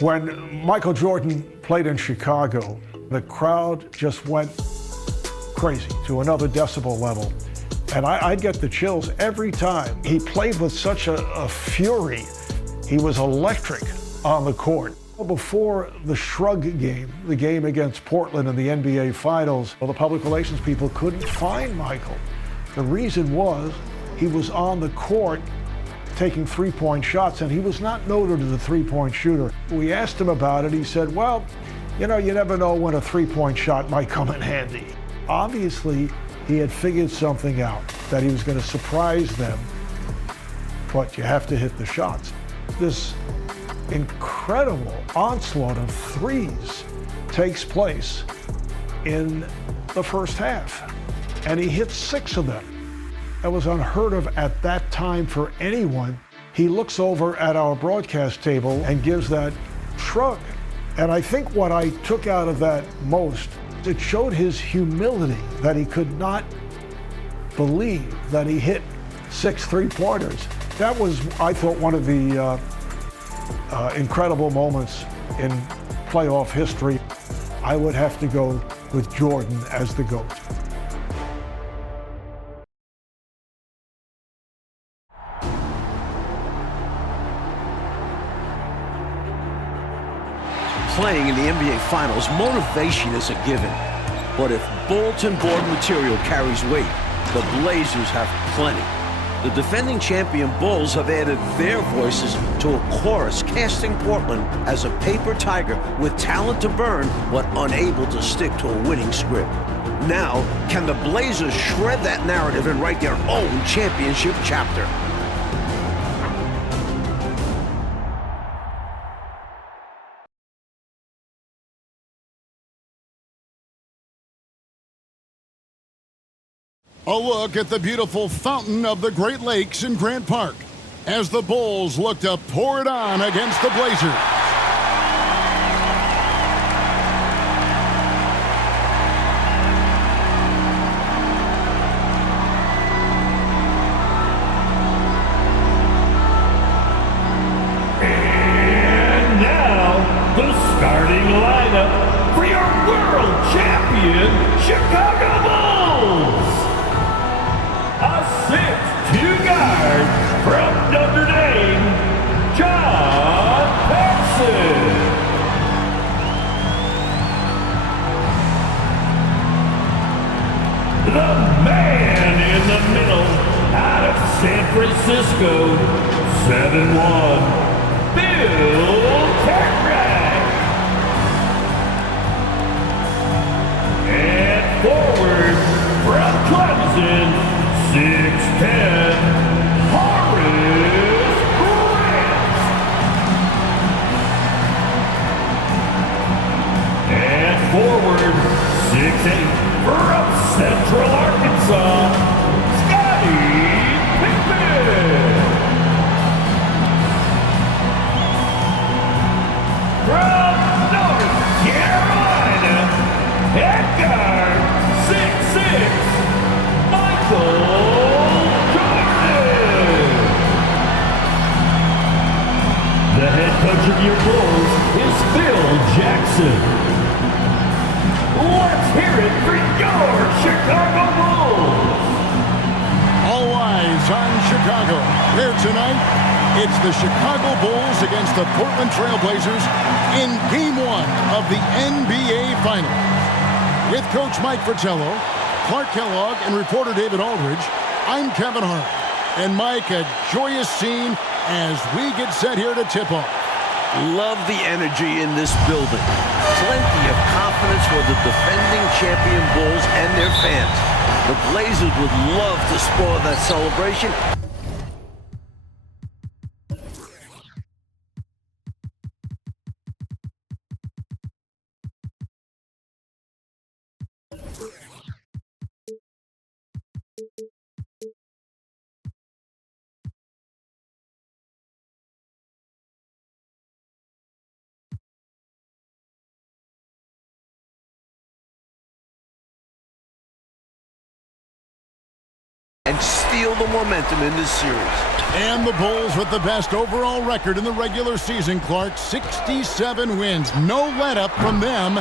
When Michael Jordan played in Chicago, the crowd just went crazy to another decibel level. And I'd get the chills every time. He played with such a fury. He was electric on the court. Before the Shrug game, the game against Portland in the NBA Finals, the public relations people couldn't find Michael. The reason was he was on the court taking three-point shots, and he was not noted as a three-point shooter. We asked him about it. He said, well, you know, you never know when a three-point shot might come in handy. Obviously, he had figured something out, that he was going to surprise them, but you have to hit the shots. This incredible onslaught of threes takes place in the first half, and he hit 6 of them. That was unheard of at that time for anyone. He looks over at our broadcast table and gives that shrug. And I think what I took out of that most, it showed his humility, that he could not believe that he hit 6 three-pointers. That was, I thought, one of the incredible moments in playoff history. I would have to go with Jordan as the GOAT. Playing in the NBA Finals, motivation is a given. But if bulletin board material carries weight, the Blazers have plenty. The defending champion Bulls have added their voices to a chorus, casting Portland as a paper tiger with talent to burn, but unable to stick to a winning script. Now, can the Blazers shred that narrative and write their own championship chapter? A look at the beautiful fountain of the Great Lakes in Grant Park as the Bulls look to pour it on against the Blazers. And now, the starting lineup for your world champion Chicago Bulls. A 6'2" guard from Notre Dame, John Paxson. The man in the middle, out of San Francisco, 7'1", Bill Cartwright. And forward from Clemson, 6'10", Horace Grant. And forward, 6'8", from Central Arkansas, Scottie Pippen. From North Carolina, at guard, 6'6", Michael Jordan. The head coach of your Bulls is Phil Jackson. Let's hear it for your Chicago Bulls. All eyes on Chicago. Here tonight, it's the Chicago Bulls against the Portland Trail Blazers in Game 1 of the NBA Finals. With Coach Mike Fratello, Clark Kellogg, and reporter David Aldridge, I'm Kevin Hart. And Mike, a joyous scene as we get set here to tip off. Love the energy in this building. Plenty of confidence for the defending champion Bulls and their fans. The Blazers would love to spoil that celebration. and steal the momentum in this series. And the Bulls with the best overall record in the regular season, Clark. 67 wins. No let-up from them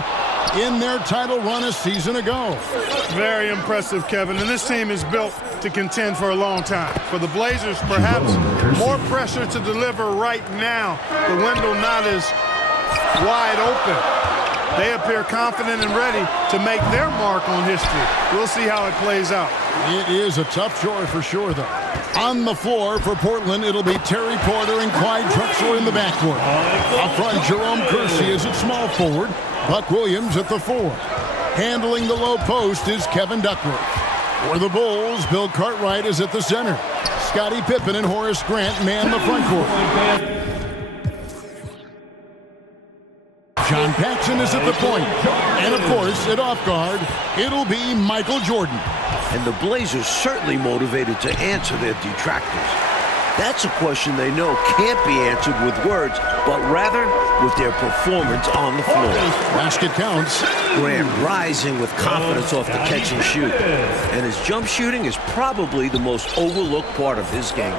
in their title run a season ago. Very impressive, Kevin. And this team is built to contend for a long time. For the Blazers, perhaps more pressure to deliver right now. The window not as wide open. They appear confident and ready to make their mark on history. We'll see how it plays out. It is a tough chore for sure, though. On the floor for Portland, it'll be Terry Porter and Clyde Drexler in the backcourt. Up front, Jerome Kersey is at small forward. Buck Williams at the 4. Handling the low post is Kevin Duckworth. For the Bulls, Bill Cartwright is at the center. Scottie Pippen and Horace Grant man the front court. John Paxson is at the point. And, of course, at off guard, it'll be Michael Jordan. And the Blazers certainly motivated to answer their detractors. That's a question they know can't be answered with words, but rather with their performance on the floor. Basket counts. Grant rising with confidence off the catch and shoot. And his jump shooting is probably the most overlooked part of his game.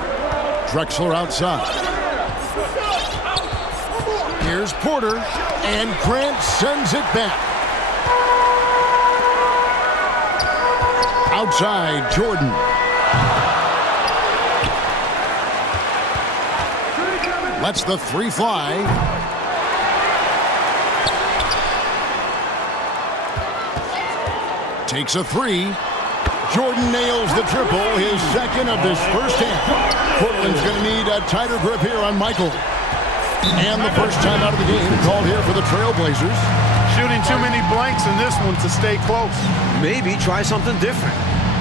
Drexler outside. Here's Porter, and Grant sends it back. Outside, Jordan. Lets the 3 fly. Takes a 3. Jordan nails the triple, his second of this first half. Portland's going to need a tighter grip here on Michael. And the first time out of the game called here for the Trailblazers. Shooting too many blanks in this one to stay close. Maybe try something different.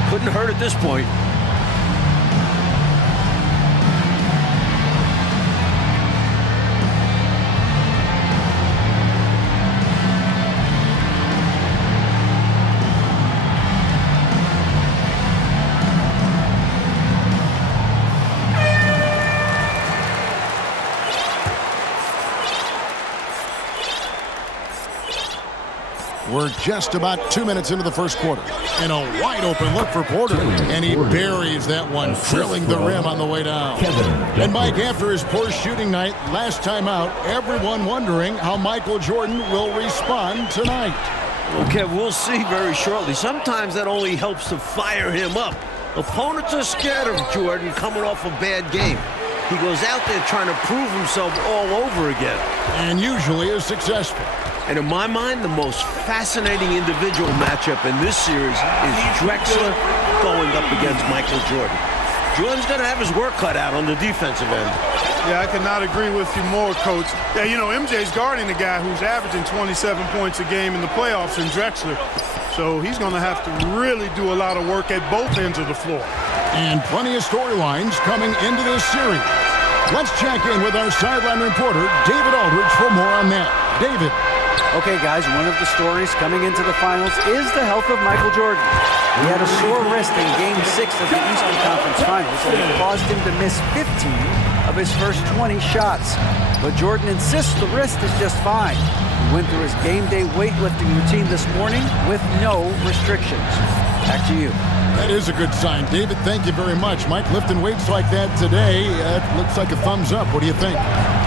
Couldn't hurt at this point. We're just about 2 minutes into the first quarter. And a wide open look for Porter. And he buries that one, drilling the rim on the way down. And Mike, after his poor shooting night last time out, everyone wondering how Michael Jordan will respond tonight. Okay, we'll see very shortly. Sometimes that only helps to fire him up. Opponents are scared of Jordan coming off a bad game. He goes out there trying to prove himself all over again. And usually is successful. And in my mind, the most fascinating individual matchup in this series is Drexler going up against Michael Jordan. Jordan's going to have his work cut out on the defensive end. Yeah, I cannot agree with you more, Coach. Yeah, you know, MJ's guarding a guy who's averaging 27 points a game in the playoffs in Drexler. So he's going to have to really do a lot of work at both ends of the floor. And plenty of storylines coming into this series. Let's check in with our sideline reporter, David Aldridge, for more on that. David. Okay, guys, one of the stories coming into the finals is the health of Michael Jordan. He had a sore wrist in Game 6 of the Eastern Conference Finals, and it caused him to miss 15 of his first 20 shots. But Jordan insists the wrist is just fine. He went through his game day weightlifting routine this morning with no restrictions. Back to you. That is a good sign. David, thank you very much. Mike, lifting weights like that today, that looks like a thumbs up. What do you think?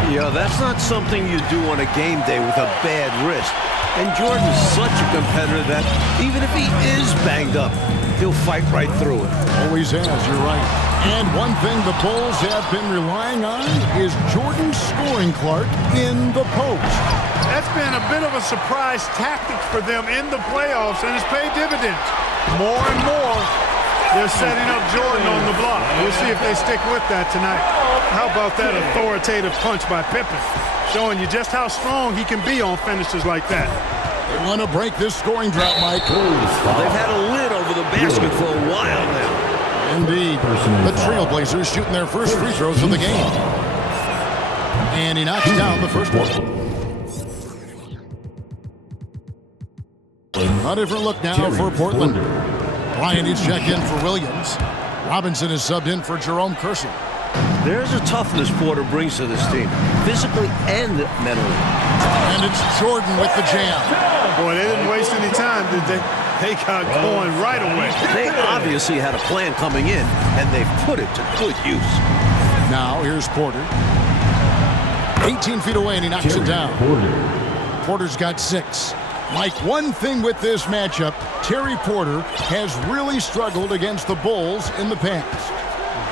Yeah, that's not something you do on a game day with a bad wrist. And Jordan's such a competitor that even if he is banged up, he'll fight right through it. Always has, you're right. And one thing the Bulls have been relying on is Jordan's scoring, Clark, in the post. That's been a bit of a surprise tactic for them in the playoffs, and it's paid dividends. More and more, they're setting up Jordan on the block. We'll see if they stick with that tonight. How about that authoritative punch by Pippen? Showing you just how strong he can be on finishes like that. They want to break this scoring drought, Mike. They've had a lid over the basket for a while now. Indeed. The Trailblazers shooting their first free throws of the game. And he knocks down the first one. A different look now for Portland. Bryant is checked in for Williams. Robinson is subbed in for Jerome Kersey. There's a toughness Porter brings to this team, physically and mentally. And it's Jordan with the jam. Boy, they didn't waste any time, did they? They got going right away. They obviously had a plan coming in, and they've put it to good use. Now here's Porter. 18 feet away, and he knocks it down. Porter's got 6. Mike, one thing with this matchup, Terry Porter has really struggled against the Bulls in the past.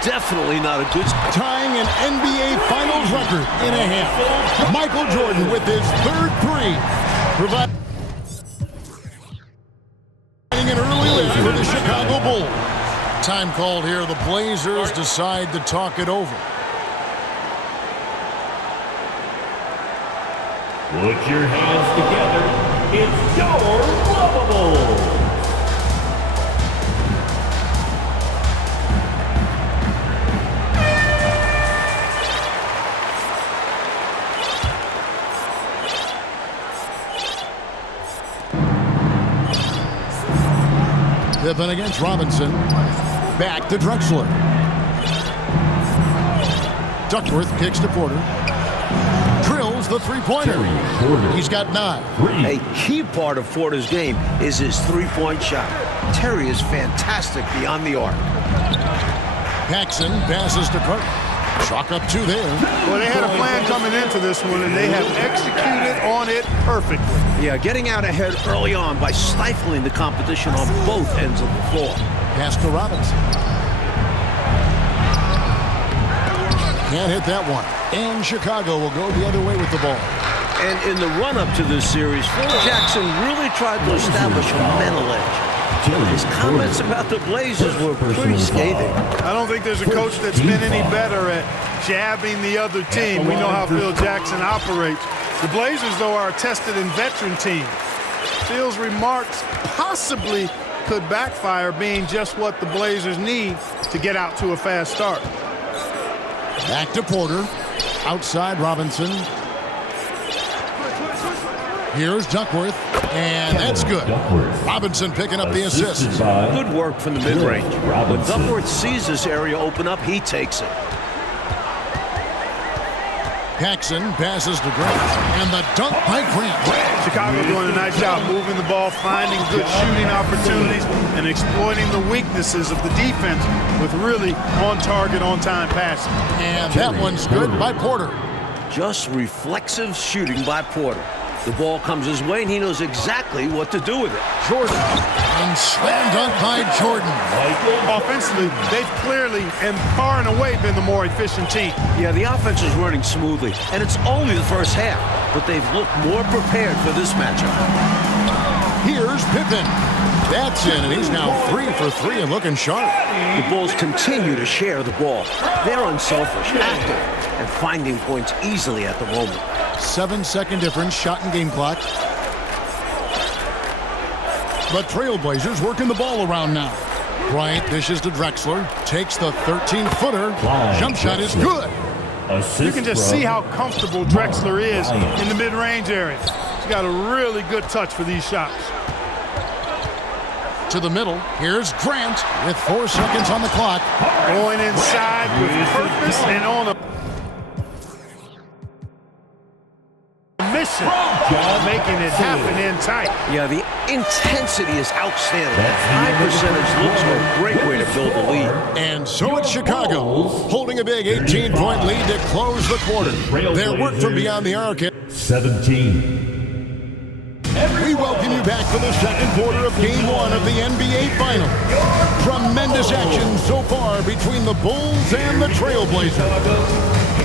Definitely not a good... Tying an NBA Finals record in a half. Michael Jordan with his 3rd three, providing an early lead for the Chicago Bulls. Time called here. The Blazers decide to talk it over. Put your hands together. It's your Lavables. Pippen against Robinson. Back to Drexler. Duckworth kicks to Porter. Drills the three-pointer. He's got 9. A key part of Porter's game is his three-point shot. Terry is fantastic beyond the arc. Paxson passes to Carter. Chalk up 2 there. Well, they had a plan coming into this one, and they have executed on it perfectly. Yeah, getting out ahead early on by stifling the competition on both ends of the floor. Pass to Robinson. Can't hit that one. And Chicago will go the other way with the ball. And in the run-up to this series, Phil Jackson really tried to establish a mental edge. His comments about the Blazers were pretty scathing. I don't think there's a coach that's been any better at jabbing the other team. We know how Phil Jackson operates. The Blazers, though, are a tested and veteran team. Phil's remarks possibly could backfire, being just what the Blazers need to get out to a fast start. Back to Porter. Outside Robinson. Here's Duckworth. And that's good. Robinson picking up the assist. Good work from the mid-range. When Duckworth sees this area open up, he takes it. Paxson passes to Grant. And the dunk by Grant. Chicago doing a nice job moving the ball, finding good shooting opportunities, and exploiting the weaknesses of the defense with really on-target, on-time passing. And that one's good by Porter. Just reflexive shooting by Porter. The ball comes his way, and he knows exactly what to do with it. Jordan. And slam dunk by Jordan. Offensively, they've clearly and far and away been the more efficient team. Yeah, the offense is running smoothly, and it's only the first half, but they've looked more prepared for this matchup. Here's Pippen. That's in, and he's now 3 for 3 and looking sharp. The Bulls continue to share the ball. They're unselfish, active, and finding points easily at the moment. 7-second difference, shot and game clock. The Trailblazers working the ball around now. Bryant dishes to Drexler, takes the 13-footer. Jump shot is good. You can just see how comfortable Drexler is in the mid-range area. He's got a really good touch for these shots. To the middle, here's Grant with 4 seconds on the clock. Going inside with purpose and on a mission, making it happen in tight. Yeah, the intensity is outstanding. That high percentage looks like a great way to build a lead. And so it's Chicago, holding a big 18-point lead to close the quarter. Their work from beyond the arc. 17. We welcome you back for the second quarter of Game 1 of the NBA Final. Tremendous action so far between the Bulls and the Trailblazers.